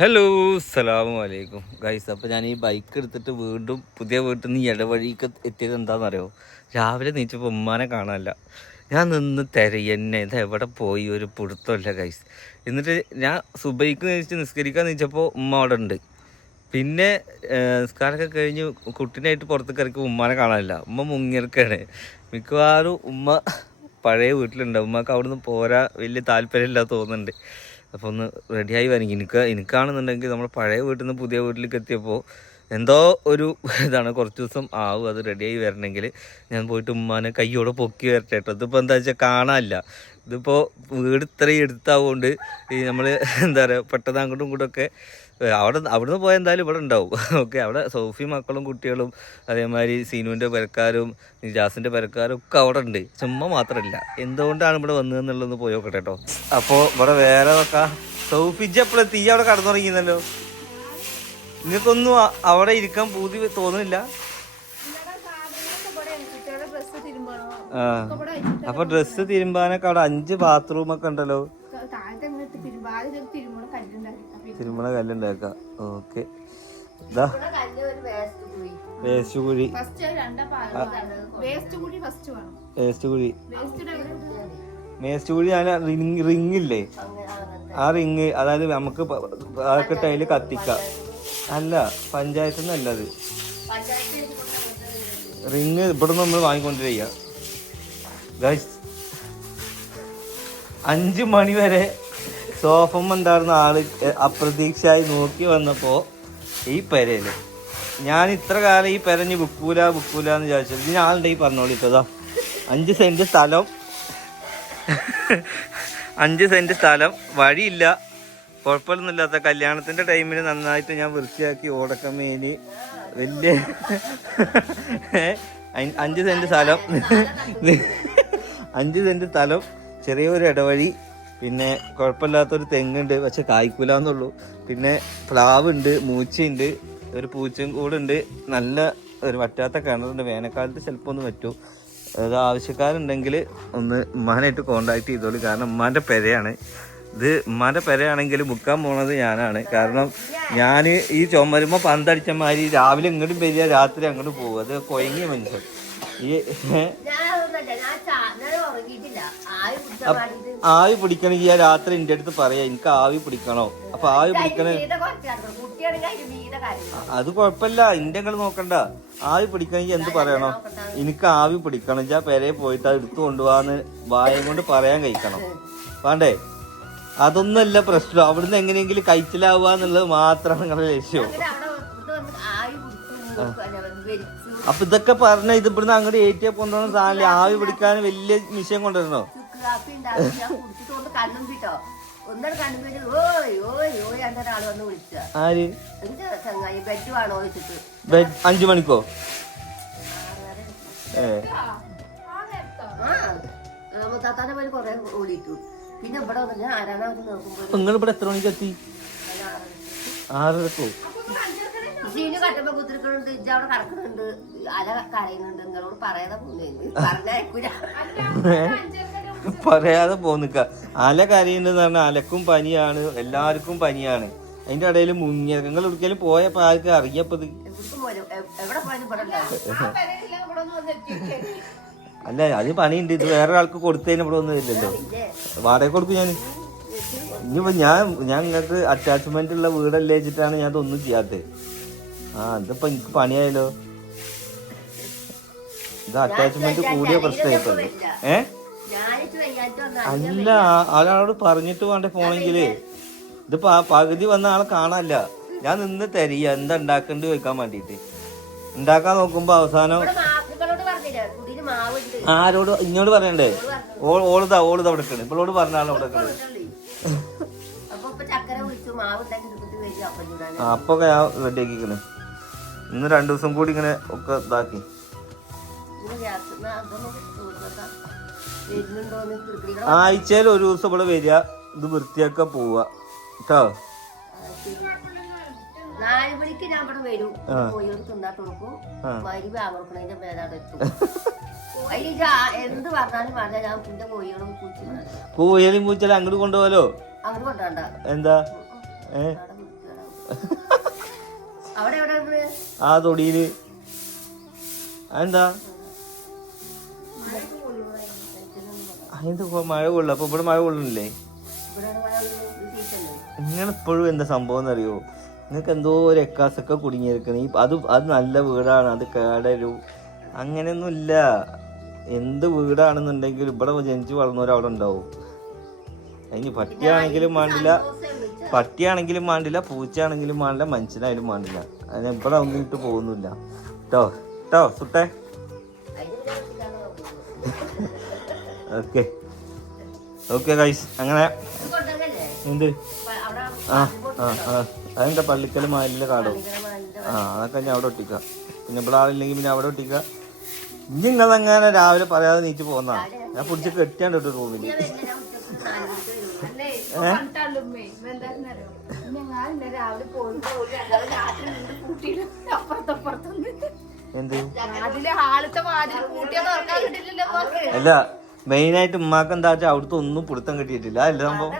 Hello സലാമു അലൈക്കും. Guys അപ്പോൾ ഞാൻ ഈ ബൈക്ക് എടുത്തിട്ട് വീണ്ടും പുതിയ വീട്ടിൽ നിന്ന് ഇടവഴിക്ക് എത്തിയത് എന്താണെന്നറിയോ? രാവിലെ നീച്ചപ്പോൾ ഉമ്മാനെ കാണാനില്ല. ഞാൻ നിന്ന് തിരയെന്നെ. ഇത് എവിടെ പോയി? ഒരു പിടുത്തമില്ല ഗൈസ് എന്നിട്ട് ഞാൻ സുബൈക്ക് നീച്ച് നിസ്കരിക്കാൻ നീച്ചപ്പോൾ ഉമ്മ അവിടെ ഉണ്ട്. പിന്നെ നിസ്കാരമൊക്കെ കഴിഞ്ഞ് കുട്ടീനായിട്ട് പുറത്തേക്ക് ഇറക്കി ഉമ്മാനെ കാണാനില്ല. ഉമ്മ മുങ്ങിയിറക്കാണ് മിക്കവാറും ഉമ്മ പഴയ വീട്ടിലുണ്ട്. ഉമ്മക്ക് അവിടുന്ന് പോരാ വലിയ താല്പര്യമില്ല തോന്നുന്നുണ്ട്. അപ്പോൾ ഒന്ന് റെഡിയായി വരും. എനിക്ക് എനിക്കാണെന്നുണ്ടെങ്കിൽ നമ്മൾ പഴയ വീട്ടിൽ നിന്ന് പുതിയ വീട്ടിലേക്ക് എത്തിയപ്പോൾ എന്തോ ഒരു ഇതാണ്. കുറച്ച് ദിവസം ആവും അത് റെഡിയായി വരണമെങ്കിൽ. ഞാൻ പോയിട്ട് ഉമ്മാനെ കയ്യോടെ പൊക്കി വരട്ടെ കേട്ടോ. ഇതിപ്പോൾ എന്താ വെച്ചാൽ കാണാനില്ല. ഇതിപ്പോൾ വീട് ഇത്രയും എടുത്താവുകൊണ്ട് ഈ നമ്മൾ എന്താ പറയുക പെട്ടെന്ന് അങ്ങോട്ടും ഇങ്ങോട്ടും ഒക്കെ അവിടെ അവിടുന്ന് പോയാൽ എന്തായാലും ഇവിടെ ഉണ്ടാവും. ഓക്കെ അവിടെ സോഫി മക്കളും കുട്ടികളും അതേമാതിരി സീനുവിന്റെ പെരക്കാരും നിജാസിന്റെ പെരക്കാരും ഒക്കെ അവിടെ ഉണ്ട്. ചുമ്മാ മാത്രമല്ല എന്തുകൊണ്ടാണ് ഇവിടെ വന്നതെന്നുള്ളത് പോയി നോക്കട്ടെ കേട്ടോ അപ്പോൾ ഇവിടെ വേറെ നോക്കാം. സോഫിജ് എപ്പോഴും തീ അവിടെ കടന്നുറങ്ങിയെന്നല്ലോ നിങ്ങൾക്കൊന്നും അ- അവിടെ ഇരിക്കാൻ പൂതി തോന്നുന്നില്ല? അപ്പൊ ഡ്രസ്സ് തിരുമ്പാനൊക്കെ അവിടെ അഞ്ച് ബാത്റൂം ഒക്കെ ഉണ്ടല്ലോ? തിരുമണ കല്ലുണ്ടാക്കാം. ഓക്കെ. ഇതാ വേസ്റ്റ് കുഴി. വേസ്റ്റ് വേസ്റ്റ് കുഴി വേസ്റ്റ് വേസ്റ്റ് കുഴി. ഞാൻ റിങ് റിങ് ഇല്ലേ ആ റിങ് അതായത് നമുക്ക് അതൊക്കെ ടൈൽ കത്തിക്കാം. അല്ല പഞ്ചായത്തിൽ നിന്നല്ല അത്. റിങ് ഇവിടെ നിന്ന് നമ്മൾ വാങ്ങിക്കൊണ്ടിരിക്കുക അഞ്ചു മണി വരെ സോഫം ഉണ്ടായിരുന്ന ആൾ അപ്രതീക്ഷയായി നോക്കി വന്നപ്പോൾ ഈ പെരയിൽ ഞാൻ ഇത്ര കാലം ഈ പെരഞ്ഞ് ബുക്കൂല ബുക്കൂല എന്ന് വിചാരിച്ചത്. ഇനി ആളുടെ ഈ പറഞ്ഞോളിട്ടതാ അഞ്ച് സെന്റ് സ്ഥലം അഞ്ച് സെന്റ് സ്ഥലം വഴിയില്ല. കുഴപ്പമൊന്നുമില്ലാത്ത കല്യാണത്തിന്റെ ടൈമിൽ നന്നായിട്ട് ഞാൻ വൃത്തിയാക്കി ഓടക്കമേനി വലിയ അഞ്ച് സെന്റ് സ്ഥലം അഞ്ച് സെന്റ് സ്ഥലം ചെറിയൊരു ഇടവഴി പിന്നെ കുഴപ്പമില്ലാത്തൊരു തെങ്ങുണ്ട് പക്ഷെ കായ്ക്കൂലെന്നുള്ളൂ പിന്നെ പ്ലാവ് ഉണ്ട് മൂച്ചയുണ്ട് ഒരു പൂച്ചയും കൂടെ ഉണ്ട്. നല്ല ഒരു വറ്റാത്ത കിണറുണ്ട്. വേനൽക്കാലത്ത് ചിലപ്പോൾ ഒന്ന് പറ്റൂ. അത് ആവശ്യക്കാരുണ്ടെങ്കിൽ ഒന്ന് ഉമ്മാനായിട്ട് കോണ്ടാക്ട് ചെയ്തോളൂ. കാരണം ഉമ്മാന്റെ പെരയാണ്. ഇത് ഉമ്മാന്റെ പെരയാണെങ്കിൽ മുക്കാൻ പോണത് ഞാനാണ്. കാരണം ഞാൻ ഈ ചുമരുമ്പോൾ പന്തടിച്ച മാതിരി രാവിലെ ഇങ്ങോട്ടും വരിക രാത്രി അങ്ങോട്ടും പോകും അത് കൊയങ്ങിയ മനുഷ്യൻ. ഈ ആവി പിടിക്കണമെങ്കിൽ ഞാൻ രാത്രി എന്റെ അടുത്ത് പറയാ എനിക്ക് ആവി പിടിക്കണോ? അപ്പൊ ആവി പിടിക്കണ അത് കുഴപ്പമില്ല. ഇന്റെ നിങ്ങൾ നോക്കണ്ട. ആവി പിടിക്കണമെങ്കിൽ എന്ത് പറയണോ? എനിക്ക് ആവി പിടിക്കണം. ഞാൻ പെരയെ പോയിട്ട് അത് എടുത്തു കൊണ്ടുപോകാന്ന് വായം കൊണ്ട് പറയാൻ കഴിക്കണം. വേണ്ടേ? അതൊന്നുമല്ല പ്രശ്നം. അവിടുന്ന് എങ്ങനെയെങ്കിലും കഴിച്ചിലാവുക എന്നുള്ളത് മാത്രമാണ് നിങ്ങളുടെ ലക്ഷ്യം. അപ്പൊ ഇതൊക്കെ പറഞ്ഞ ഇത് ഇവിടുന്ന് അങ്ങോട്ട് ഏറ്റിയ കൊണ്ടുപോകുന്ന സാധനം ആവി പിടിക്കാൻ വലിയ വിഷയം കൊണ്ടുവരണോ? ഒന്നര കണ്ണുപിടി ഓയ് ഓയ് ഓയ് എന്റെ ഒരാൾ വന്ന് വിളിക്കുക ആര്? എന്ത് ചങ്ങായി? ബെഡ് വേണോ വെച്ചിട്ട് ബെഡ് അഞ്ചു മണിക്കോ? താത്താന്റെ പേര് കൊറേ ഓടിയിട്ടു. പിന്നെ ഇവിടെ വന്നു ഞാൻ ആരാണോ നോക്കുമ്പോ നിങ്ങൾ ഇവിടെ എത്ര മണിക്ക് എത്തി ആറരക്കോ? സീന് കട്ടുമ്പോ കുത്തിരിക്കണുണ്ട് ഇജ്ജ് അവിടെ കറക്കുന്നുണ്ട് അല കരയുന്നുണ്ട് നിങ്ങളോട് പറയാതെ പോകുന്നു പറഞ്ഞേക്കൂല പറയാതെ പോന്നിക്ക. അല കരയുന്നതെന്ന് പറഞ്ഞാൽ അലക്കും പനിയാണ് എല്ലാവർക്കും പനിയാണ്. അതിന്റെ ഇടയിൽ മുങ്ങിയ നിങ്ങൾ ഒരിക്കലും പോയപ്പോ ആർക്കും അറിയപ്പത് അല്ല അത് പണിയുണ്ട്. ഇത് വേറെ ആൾക്ക് കൊടുത്തതിന് ഇവിടെ ഒന്നും ഇല്ലല്ലോ. ഇല്ലേ വാടക കൊടുക്കും ഞാൻ ഇനിയിപ്പോ ഞാൻ ഞാൻ നിങ്ങൾക്ക് അറ്റാച്ച്മെന്റ് ഉള്ള വീടല്ലേ വെച്ചിട്ടാണ് ഞാൻ ഇതൊന്നും ചെയ്യാത്തത്. ആ ഇതിപ്പോ എനിക്ക് പണിയായല്ലോ. ഇത് അറ്റാച്ച്മെന്റ് കൂടിയ പ്രശ്നമായിട്ടുണ്ട് ഏ ഞാനിട്ട് വയ്യാറ്റ് വന്ന അല്ല ആളോട് പറഞ്ഞിട്ട് വേണ്ട പോണെങ്കിൽ ഇത് പകുതി വന്ന ആളെ കാണാല്ല ഞാൻ നിന്ന് തരിക. എന്താ ഉണ്ടാക്കണ്ട് വെക്കാൻ വേണ്ടിട്ട്. ഉണ്ടാക്കാൻ നോക്കുമ്പോ അവസാനം ആരോട് ഇങ്ങോട്ട് പറയണ്ടേ? ഓളിതാ ഓളിതാ അവിടെ നിൽക്കണ് ഇപ്പോളോട് പറഞ്ഞ ആളെ അവിടെ അപ്പൊ ഞാൻ റെഡി ആക്കിക്കണ്. ഇന്ന് രണ്ടു ദിവസം കൂടി ഇങ്ങനെ ഒക്കെ ഇതാക്കി. ആഴ്ചയിൽ ഒരു ദിവസം ഇവിടെ വരിക. ഇത് വൃത്തിയാക്ക പോവുക കേട്ടോ? നാല് മണിക്ക് ഞാൻ ഇവിടെ വരും. പോയി കൊടുക്കും. മേലാണ് എത്തും. എന്ത് പറഞ്ഞാലും പറഞ്ഞാൽ ഞാൻ പിന്നെ കോഴികളും കുറിച്ച് കോയലും പൂച്ചലും അങ്ങോട്ട് കൊണ്ടുപോലോ അങ്ങോട്ട് എന്താ? അവിടെ എവിടെ ആ തൊടിയിൽ. അതെന്താ? മഴ കൊള്ളു. അപ്പൊ ഇവിടെ മഴ കൊള്ളുന്നില്ലേ? ഇങ്ങനെ ഇപ്പോഴും എന്താ സംഭവം എന്നറിയോ? നിങ്ങൾക്ക് എന്തോ ഒരു എക്കാസൊക്കെ കുടുങ്ങിയിരിക്കണം ഈ അത് അത് നല്ല വീടാണ്. അത് കേടരു. അങ്ങനെയൊന്നുമില്ല എന്ത് വീടാണെന്നുണ്ടെങ്കിലും ഇവിടെ ജനിച്ചു വളർന്നവർ അവിടെ ഉണ്ടാവും. അതിന് പട്ടിയാണെങ്കിലും വേണ്ടില്ല പട്ടിയാണെങ്കിലും വേണ്ടില്ല പൂച്ചയാണെങ്കിലും വേണ്ടില്ല മനുഷ്യനായാലും വേണ്ടില്ല അതിന് ഇവിടെ ഒന്നും ഇട്ട് പോകുന്നില്ല. കേട്ടോ കേട്ടോ സുട്ടേ. ഓക്കെ ഓക്കെ ഗൈസ് അങ്ങനെ എന്ത്? ആ ആ ആ. അതെന്താ പള്ളിക്കൽ മാലിലെ കാടോ? ആ അതൊക്കെ ഞാൻ അവിടെ ഒട്ടിക്കാം. പിന്നെ ഇവിടെ ആളില്ലെങ്കിൽ പിന്നെ അവിടെ ഒട്ടിക്കാം. ഇങ്ങനെ രാവിലെ പറയാതെ നീച്ച് പോകുന്നതാണ് ഞാൻ പിടിച്ച് കെട്ടിയാണ്ട് ഒരു റൂമിൽ എന്ത്? അല്ല മെയിനായിട്ട് ഉമ്മാക്ക് എന്താ വെച്ചാൽ അവിടുത്തെ ഒന്നും പിടുത്തം കിട്ടിയിട്ടില്ല. അല്ല സംഭവം?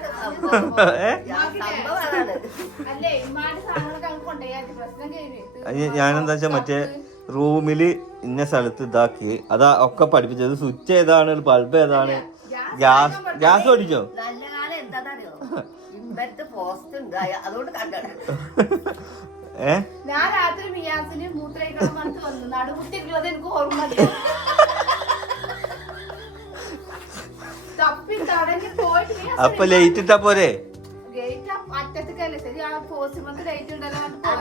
ഞാനെന്താ വെച്ചാൽ മറ്റേ റൂമിൽ ഇന്ന സ്ഥലത്ത് ഇതാക്കി. അതാ ഒക്കെ പഠിപ്പിച്ചത്. സ്വിച്ച് ഏതാണ്? ബൾബ് ഏതാണ്? Gas gas ഓടിച്ചോ? ഏഹ് ഏ? ഞാൻ രാത്രി മിയാസിന് മൂത്രയിക്കണം പറഞ്ഞിട്ട് വന്നു. നടുമുട്ടിട്ടുള്ളത് എനിക്ക് ഓർമ്മ അപ്പൊ ലൈറ്റ് ഇട്ടാ പോരെ? ആ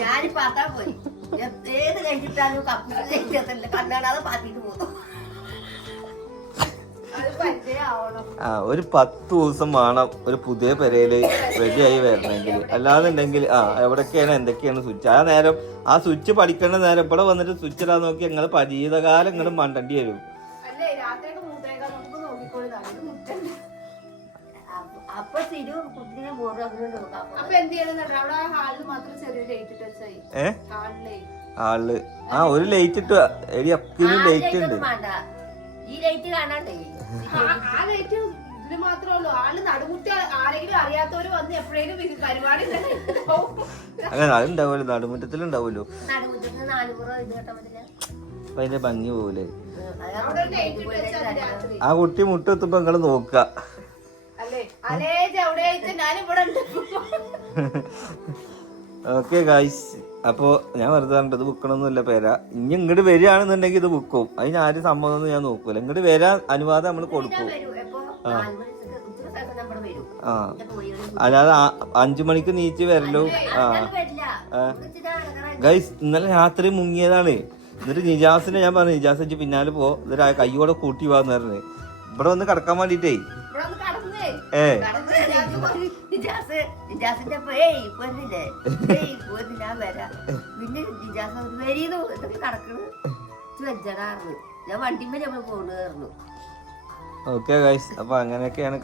ഞാനിപ്പോ അതാ പോയി. ഏത് കണ്ണാടാതെ പാത്തിട്ട് പോകുന്നു ഒരു പത്ത് ദിവസം വേണം ഒരു പുതിയ പെരയിൽ റെഡിയായി വരണമെങ്കിൽ അല്ലാന്നുണ്ടെങ്കിൽ ആ എവിടൊക്കെയാണ് എന്തൊക്കെയാണ് സ്വിച്ച് ആ നേരം ആ സ്വിച്ച് പഠിക്കേണ്ട നേരം ഇവിടെ വന്നിട്ട് സ്വിച്ച് ഇടാൻ നോക്കി ഞങ്ങൾ പരീതകാലം ഇങ്ങനെ മണ്ടണ്ടി വരും. അപ്പൊ- അപ്പൊ തിരു കുട്ടിനെ ബോർഡ് അങ്ങനെ നോക്കാം അപ്പൊ എന്ത് ചെയ്യണം അവിടെ ഹാളിൽ മാത്രം ചെറിയ ലൈറ്റ് ഹാളിലേ. ആൾ ആ ഒരു ലൈറ്റ് ഇട്ട് എടി അക്കിന് ലൈറ്റ് ഉണ്ട്. ഈ ലൈറ്റ് കാണാണ്ടേ. ആ- ആ ലൈറ്റ് ഇതിന് ആൾ നടുമുട്ടി ആരെങ്കിലും അറിയാത്തവര് വന്ന് എപ്പോഴേലും പരിപാടി. അങ്ങനെ അതുണ്ടാവുമല്ലോ. നടുമുറ്റത്തിൽ ഉണ്ടാവുമല്ലോ നടുമുറ്റത്തിന് നാലുപുറം ഇത് കേട്ടാ പറ്റില്ല. അപ്പൊ അതിന്റെ ഭംഗി പോകൂലേ ആ കുട്ടി മുട്ടെത്തുമ്പോ നിങ്ങൾ നോക്ക. ഓക്കെ ഗായ്സ് അപ്പോ ഞാൻ വെറുതെ പറഞ്ഞത് ബുക്കണൊന്നുമില്ല പേര. ഇനി ഇങ്ങോട്ട് വരികയാണെന്നുണ്ടെങ്കിൽ ഇത് ബുക്കും അതിന് ആരും സമ്മതമൊന്നും ഞാൻ നോക്കൂല. ഇങ്ങോട്ട് വരാൻ അനുവാദം നമ്മൾ കൊടുക്കും. ആ. അല്ലാതെ അഞ്ചു മണിക്ക് നീച്ച് വരലോ? ആ. ഗൈസ് ഇന്നലെ രാത്രി മുങ്ങിയതാണ്. എന്നിട്ട് നിജാസിനെ ഞാൻ പറഞ്ഞു നിജാസ് വെച്ച് പിന്നാലെ പോ. എന്നിട്ട് കൈയോടെ കൂട്ടി പോവാന്ന് പറഞ്ഞു. ഇവിടെ വന്ന് കിടക്കാൻ വേണ്ടിട്ടേ പിന്നെ വരീന്ന് കടക്കണ് ഞാൻ നമ്മൾ പോണായിരുന്നു ഓക്കെ ഗൈസ് അപ്പൊ അങ്ങനെയൊക്കെയാണ്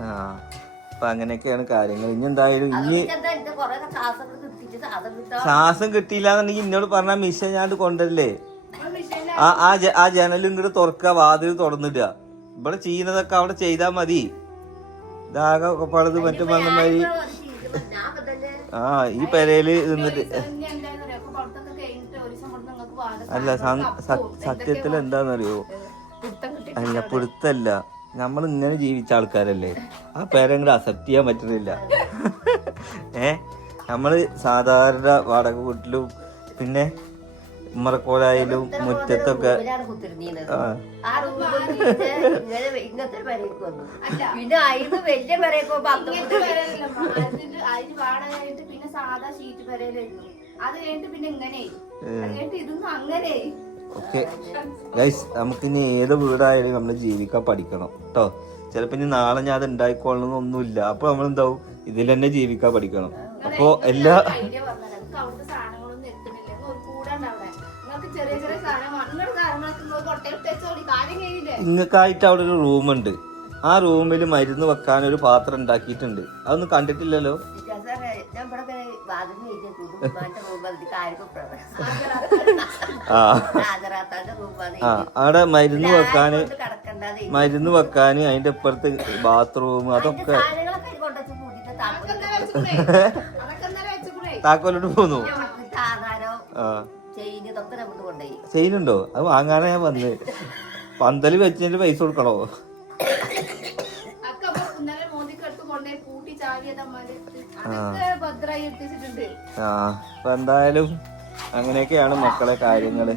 ആ അപ്പൊ അങ്ങനെയൊക്കെയാണ് കാര്യങ്ങൾ ഇനി എന്തായാലും ഇനി ശ്വാസം കിട്ടിയില്ല എന്നുണ്ടെങ്കിൽ എന്നോട് പറഞ്ഞ മിഷൻ ഞാൻ കൊണ്ടല്ലേ ആ ആ ആ ജനലും ഇങ്ങോട്ട് തുറക്കുക വാതിൽ തുറന്നിടുക. ഇവിടെ ചെയ്യുന്നതൊക്കെ അവിടെ ചെയ്താൽ മതി. ഇതാകെ പടത് മറ്റും തന്നെ ആ ഈ പെരയിൽ നിന്നിട്ട് അല്ല സത്യത്തിൽ എന്താന്നറിയോ? അല്ല പിടുത്തല്ല. നമ്മൾ ഇങ്ങനെ ജീവിച്ച ആൾക്കാരല്ലേ. ആ പേരങ്ങടെ അക്സെപ്റ്റ് ചെയ്യാൻ പറ്റുന്നില്ല. ഏ? നമ്മൾ സാധാരണ വാടക വീട്ടിലും പിന്നെ ഉമ്മറക്കോലായാലും മുറ്റത്തൊക്കെ പിന്നെ അതിന് വലിയ പെരയൊക്കെ അതിന് വാടകയായിട്ട് പിന്നെ സാധാ ഷീറ്റ് പെരയിലായിരുന്നു അത് കഴിഞ്ഞിട്ട് പിന്നെ ഇങ്ങനെ ഇതൊന്നും അങ്ങനെ ഓക്കെ. ഗൈസ് നമുക്കിനി ഏത് വീടായാലും നമ്മൾ ജീവിക്കാൻ പഠിക്കണം കേട്ടോ ചിലപ്പോ ഇനി നാളെ ഞാൻ അത് ഉണ്ടായിക്കൊള്ളണമെന്നൊന്നുമില്ല അപ്പൊ നമ്മൾ എന്താവും ഇതിൽ തന്നെ ജീവിക്കാൻ പഠിക്കണം. അപ്പോ എല്ലാ നിങ്ങൾക്കായിട്ട് അവിടെ ഒരു റൂമുണ്ട്. ആ റൂമിൽ മരുന്ന് വെക്കാൻ ഒരു പാത്രം ഉണ്ടാക്കിയിട്ടുണ്ട്. അതൊന്നും കണ്ടിട്ടില്ലല്ലോ? ആ. ആ അവിടെ മരുന്ന് വെക്കാന് കിടക്കണ്ടത് മരുന്ന് വെക്കാന് അതിന്റെ ഇപ്പുറത്ത് ബാത്റൂം അതൊക്കെ താക്കോലോട്ട് പോന്നു. ചെയിനുണ്ടോ? അത് വാങ്ങാനാ ഞാൻ വന്ന്. പന്തൽ വെച്ചതിന്റെ പൈസ കൊടുക്കണോ? ആ. അപ്പൊ എന്തായാലും അങ്ങനെയൊക്കെയാണ് മക്കളെ കാര്യങ്ങൾ.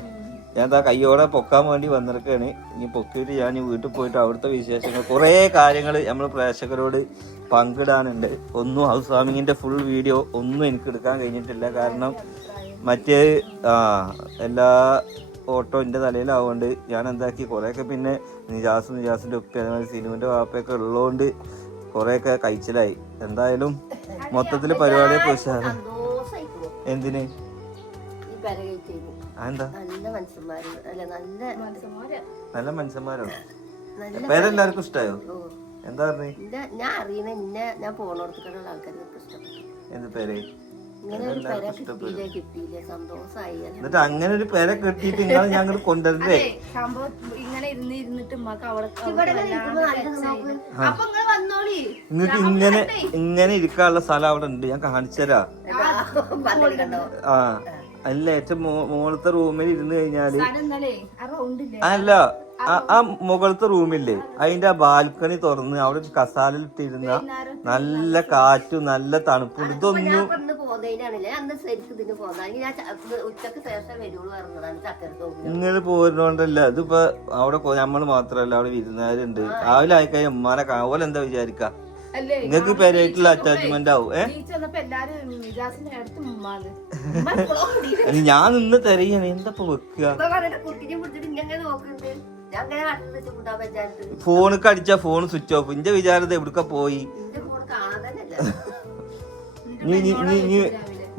ഞാൻ ആ കയ്യോടെ പൊക്കാൻ വേണ്ടി വന്നിരിക്കുകയാണ് ഇനി പൊക്കിയിട്ട് ഞാൻ വീട്ടിൽ പോയിട്ട് അവിടുത്തെ വിശേഷങ്ങൾ കുറേ കാര്യങ്ങൾ നമ്മൾ പ്രേക്ഷകരോട് പങ്കിടാനുണ്ട്. ഒന്നും ഹൗസ് വാമിങ്ങിന്റെ ഫുൾ വീഡിയോ ഒന്നും എനിക്ക് എടുക്കാൻ കഴിഞ്ഞിട്ടില്ല. കാരണം മറ്റേ ആ എല്ലാ ഓട്ടോ എന്റെ തലയിലാവുകൊണ്ട് ഞാൻ എന്താക്കി കുറേയൊക്കെ പിന്നെ നിജാസ് നിജാസിന്റെ ഉപ്പ അതേമാതിരി സിനിമന്റെ വാപ്പയൊക്കെ ഉള്ളതുകൊണ്ട് കുറേയൊക്കെ കഴിച്ചിലായി. എന്തായാലും മൊത്തത്തിൽ പരിപാടിയൊക്കെ കുറിച്ചാണ്. എന്തിന്? അതെന്താ? നല്ല മനുഷ്യന്മാര്. അല്ല നല്ല നല്ല പേരെല്ലാവർക്കും ഇഷ്ടായോ? എന്താ പറഞ്ഞേ? എന്റെ ഞാൻ അറിയുന്ന എന്നെ ഞാൻ പോണോടത്തേക്കുള്ള ആൾക്കാർക്ക് ഇഷ്ടപ്പെട്ടു എന്ത് പേര്? എന്നിട്ട് അങ്ങനെ ഒരു പേരെ കെട്ടിയിട്ട് നിങ്ങൾ ഞങ്ങൾ കൊണ്ടുവരണ്ടേ? ഇങ്ങനെ ഇരുന്ന് ഇരുന്നിട്ട് നിങ്ങൾക്ക് ഇങ്ങനെ ഇങ്ങനെ ഇരിക്കാനുള്ള സ്ഥലം അവിടെ ഉണ്ട്. ഞാൻ കാണിച്ചു തരാം ആ. അല്ല ഏറ്റവും മുകളത്തെ റൂമിൽ ഇരുന്ന് കഴിഞ്ഞാൽ അല്ല ആ മുകളത്തെ റൂമില്ലേ? അതിന്റെ ആ ബാൽക്കണി തുറന്ന് അവിടെ കസാലിൽ കസാലിട്ടിരുന്ന നല്ല കാറ്റും നല്ല തണുപ്പും. ഇതൊന്നും നിങ്ങൾ പോരുന്നോണ്ടല്ല ഇതിപ്പോ അവിടെ നമ്മൾ മാത്രല്ല അവിടെ വിരുന്നുകാരുണ്ട്. രാവിലെ ആയിക്കഴിഞ്ഞാൽ ഉമ്മാനെ എന്താ വിചാരിക്ക? അല്ലേ? നിങ്ങൾക്ക് പെരയായിട്ടുള്ള അറ്റാച്ച്മെന്റ് ആവും. ഏ? അല്ല, ഞാൻ നിന്ന് തെരയാണ്. എന്താ വെക്കുക? ഫോണൊക്കെ അടിച്ചാ ഫോൺ സ്വിച്ച് ഓഫ് ഇന്റെ വിചാരത എവിടുക്ക പോയി? നിങ്ങക്ക്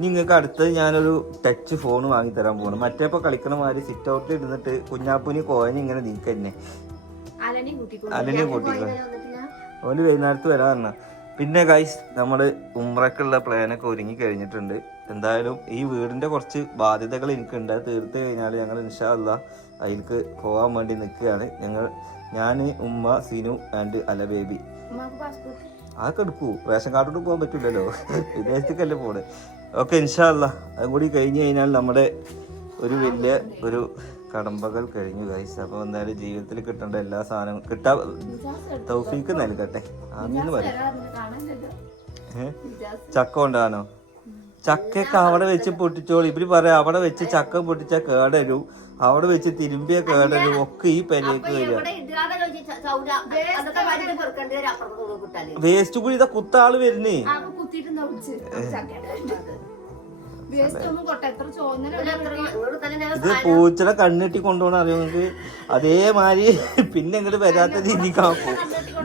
നിങ്ങൾക്ക് അടുത്ത് ഞാനൊരു ടച്ച് ഫോൺ വാങ്ങി തരാൻ പോകണം മറ്റേപ്പോ കളിക്കണ മാതിരി സിറ്റ് ഔട്ടിൽ ഇരുന്നിട്ട് കുഞ്ഞാപ്പുനി കോയന് ഇങ്ങനെ നീക്കന്നെ. അലനെ കൂട്ടിക്കോ ഓൽ വൈകുന്നേരത്ത് വരാറുണ്ട് പിന്നെ ഗൈസ് നമ്മൾ ഉമ്രക്കുള്ള പ്ലാനൊക്കെ ഒരുങ്ങി കഴിഞ്ഞിട്ടുണ്ട്. എന്തായാലും ഈ വീടിന്റെ കുറച്ച് ബാധ്യതകൾ എനിക്കുണ്ട്. തീർത്ത് കഴിഞ്ഞാൽ ഞങ്ങൾ ഇൻഷാല്ല അതിൽക്ക് പോകാൻ വേണ്ടി നിൽക്കുകയാണ്. ഞങ്ങൾ ഞാൻ ഉമ്മ സിനു ആൻഡ് അല ബേബി അതൊക്കെ എടുക്കൂ. റേഷൻ കാർഡോട്ട് പോകാൻ പറ്റില്ലല്ലോ വിദേശത്തേക്കല്ലേ പോണേ. ഓക്കെ ഇൻഷാല്ല അതും കൂടി കഴിഞ്ഞ് കഴിഞ്ഞാൽ നമ്മുടെ ഒരു വലിയ ഒരു കടമ്പകൾ കഴിഞ്ഞു ഗൈസ് അപ്പോൾ എന്തായാലും ജീവിതത്തിൽ കിട്ടേണ്ട എല്ലാ സാധനവും കിട്ടാ തൗഫീക്ക് നൽകട്ടെ. ആമീന്ന് പറയും. ചക്ക കൊണ്ടാണോ ചക്കയൊക്കെ അവിടെ വെച്ച് പൊട്ടിച്ചോളൂ. ഇവർ പറയാ അവിടെ വെച്ച് ചക്ക പൊട്ടിച്ച കേടരും. അവിടെ വെച്ച് തിരുമ്പിയ കേടരും. ഒക്കെ ഈ പെരേക്ക് വരിക. വേസ്റ്റ് കൂടി ഇതാ കുത്താൾ വരുന്നേ. ഇത് പൂച്ചനെ കണ്ണിട്ടി കൊണ്ടുപോകണ അറിയാം നിങ്ങക്ക് അതേമാതിരി പിന്നെ ഇങ്ങോട്ട് വരാത്ത രീതിക്കാക്കും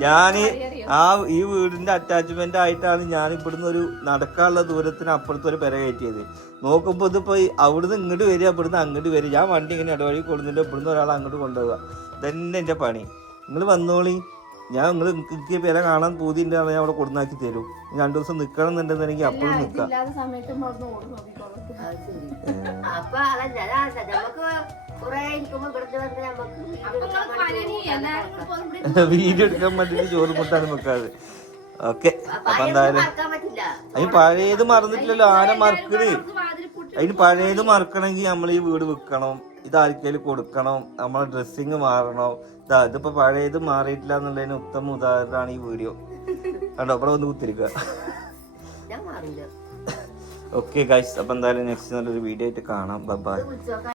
ഞാൻ ഞാൻ ആ ഈ വീടിന്റെ അറ്റാച്ച്മെന്റ് ആയിട്ടാണ് ഞാൻ ഇവിടുന്ന് ഒരു നടക്കാനുള്ള ദൂരത്തിന് അപ്പുറത്ത് ഒരു പെര കയറ്റിയത്. നോക്കുമ്പോ ഇത് ഈ അവിടുന്ന് ഇങ്ങോട്ട് വരിക ഇവിടുന്ന് അങ്ങോട്ട് വരിക. ഞാൻ വണ്ടി ഇങ്ങനെ ഇടവഴി കൊടുന്നിട്ട് ഇവിടുന്ന് ഒരാൾ അങ്ങോട്ട് കൊണ്ടുപോവുക. ഇതന്നെ എന്റെ പണി. നിങ്ങൾ വന്നോളി. ഞാൻ നിങ്ങൾ എനിക്ക് പേരെ കാണാൻ പൂതിന്റെ ഞാൻ അവിടെ കൊടുന്നാക്കി തരും രണ്ടു ദിവസം നിൽക്കണം എന്നുണ്ടെന്നുണ്ടെങ്കിൽ അപ്പോഴും നിൽക്കാം വീഡിയോ എടുക്കാൻ വേണ്ടിട്ട് ചോറ് മുട്ടാനും വെക്കാതെ ഓക്കെ അപ്പൊ എന്തായാലും അതിന് പഴയത് മറന്നിട്ടില്ലല്ലോ ആന മറക്കണ് അതിന് പഴയത് മറക്കണമെങ്കിൽ നമ്മൾ ഈ വീട് വിൽക്കണം ഇത് ആർക്കേലും കൊടുക്കണം. നമ്മളെ ഡ്രസ്സിങ് മാറണം. ഇതാ ഇതിപ്പോ പഴയത് മാറിയിട്ടില്ല എന്നുള്ളതിന് ഉത്തമ ഉദാഹരണമാണ് ഈ വീഡിയോ. കണ്ടോ? അവിടെ ഒന്ന് കുത്തിരിക്കുക ഓക്കെ ഗൈസ് അപ്പൊ എന്തായാലും നെക്സ്റ്റ് നല്ലൊരു വീഡിയോ ആയിട്ട് കാണാം. ബൈ വിളിച്ചോക്കാം